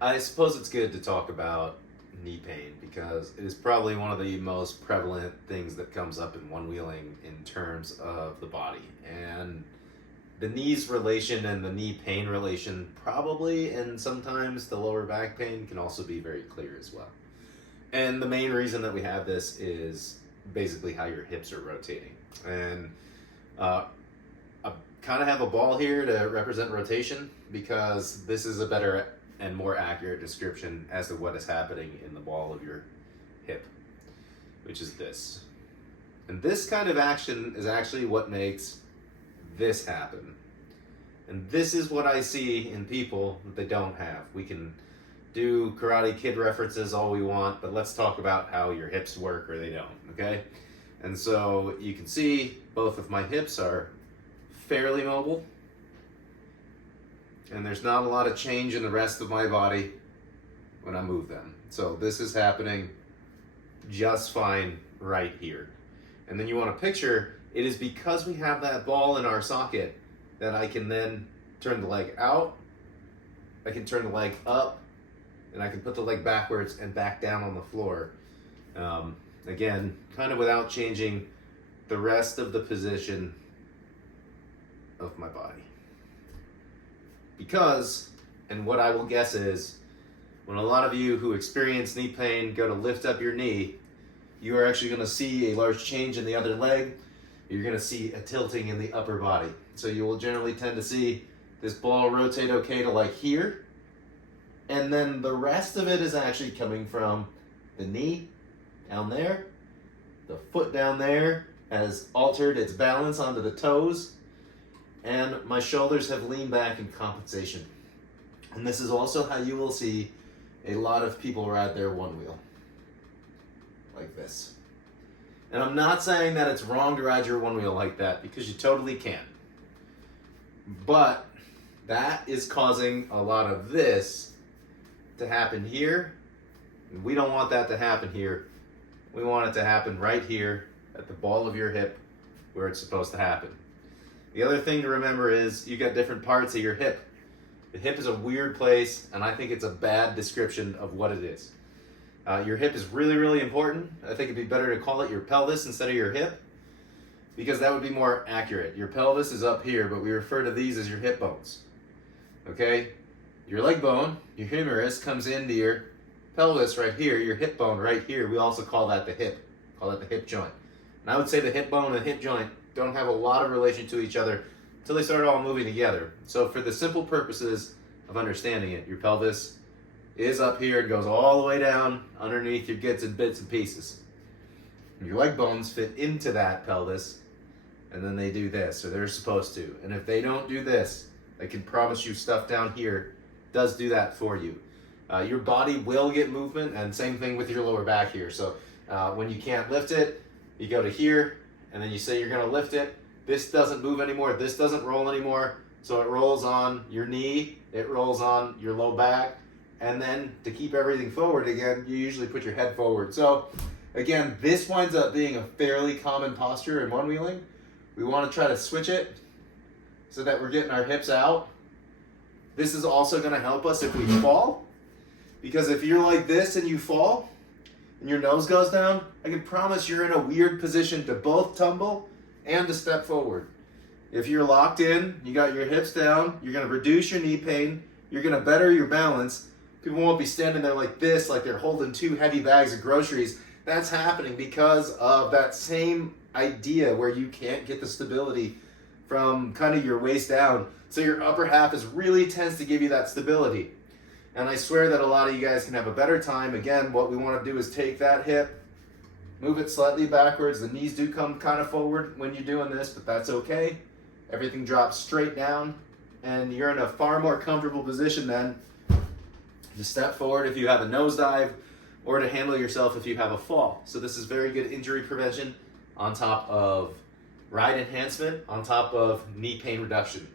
I suppose it's good to talk about knee pain because it is probably one of the most prevalent things that comes up in one wheeling in terms of the body. And the knees relation and the knee pain relation probably, and sometimes the lower back pain can also be very clear as well. And the main reason that we have this is basically how your hips are rotating. And I kind of have a ball here to represent rotation because this is a better and more accurate description as to what is happening in the ball of your hip, which is this. And this kind of action is actually what makes this happen. And this is what I see in people that they don't have. We can do Karate Kid references all we want, but let's talk about how your hips work or they don't, okay? And so you can see both of my hips are fairly mobile, and there's not a lot of change in the rest of my body when I move them. So this is happening just fine right here. And then you want to picture, it is because we have that ball in our socket that I can then turn the leg out, I can turn the leg up, and I can put the leg backwards and back down on the floor. Again, kind of without changing the rest of the position of my body. Because, and what I will guess is, when a lot of you who experience knee pain go to lift up your knee, you are actually going to see a large change in the other leg. You're going to see a tilting in the upper body. So you will generally tend to see this ball rotate okay to like here. And then the rest of it is actually coming from the knee down there. The foot down there has altered its balance onto the toes. And my shoulders have leaned back in compensation. And this is also how you will see a lot of people ride their one wheel. Like this. And I'm not saying that it's wrong to ride your one wheel like that, because you totally can. But that is causing a lot of this to happen here. And we don't want that to happen here. We want it to happen right here at the ball of your hip where it's supposed to happen. The other thing to remember is you got different parts of your hip. The hip is a weird place, and I think it's a bad description of what it is. Your hip is really, really important. I think it'd be better to call it your pelvis instead of your hip, because that would be more accurate. Your pelvis is up here, but we refer to these as your hip bones. Okay? Your leg bone, your humerus, comes into your pelvis right here, your hip bone right here. We also call that the hip. Call that the hip joint. And I would say the hip bone and the hip joint don't have a lot of relation to each other until they start all moving together. So for the simple purposes of understanding it, your pelvis is up here and goes all the way down underneath your bits and pieces. And your leg bones fit into that pelvis, and then they do this, or they're supposed to. And if they don't do this, I can promise you stuff down here does do that for you. Your body will get movement, and same thing with your lower back here. So when you can't lift it, you go to here, and then you say you're going to lift it. This doesn't move anymore. This doesn't roll anymore. So it rolls on your knee. It rolls on your low back. And then to keep everything forward again, you usually put your head forward. So again, this winds up being a fairly common posture in one wheeling. We want to try to switch it so that we're getting our hips out. This is also going to help us if we fall. Because if you're like this and you fall, and your nose goes down, I can promise you're in a weird position to both tumble and to step forward. If you're locked in, you got your hips down, you're going to reduce your knee pain, you're going to better your balance. People won't be standing there like this, like they're holding two heavy bags of groceries. That's happening because of that same idea where you can't get the stability from kind of your waist down. So your upper half is really tends to give you that stability. And I swear that a lot of you guys can have a better time. Again, what we want to do is take that hip, move it slightly backwards. The knees do come kind of forward when you're doing this, but that's okay. Everything drops straight down, and you're in a far more comfortable position then to step forward if you have a nosedive or to handle yourself if you have a fall. So this is very good injury prevention on top of ride enhancement, on top of knee pain reduction.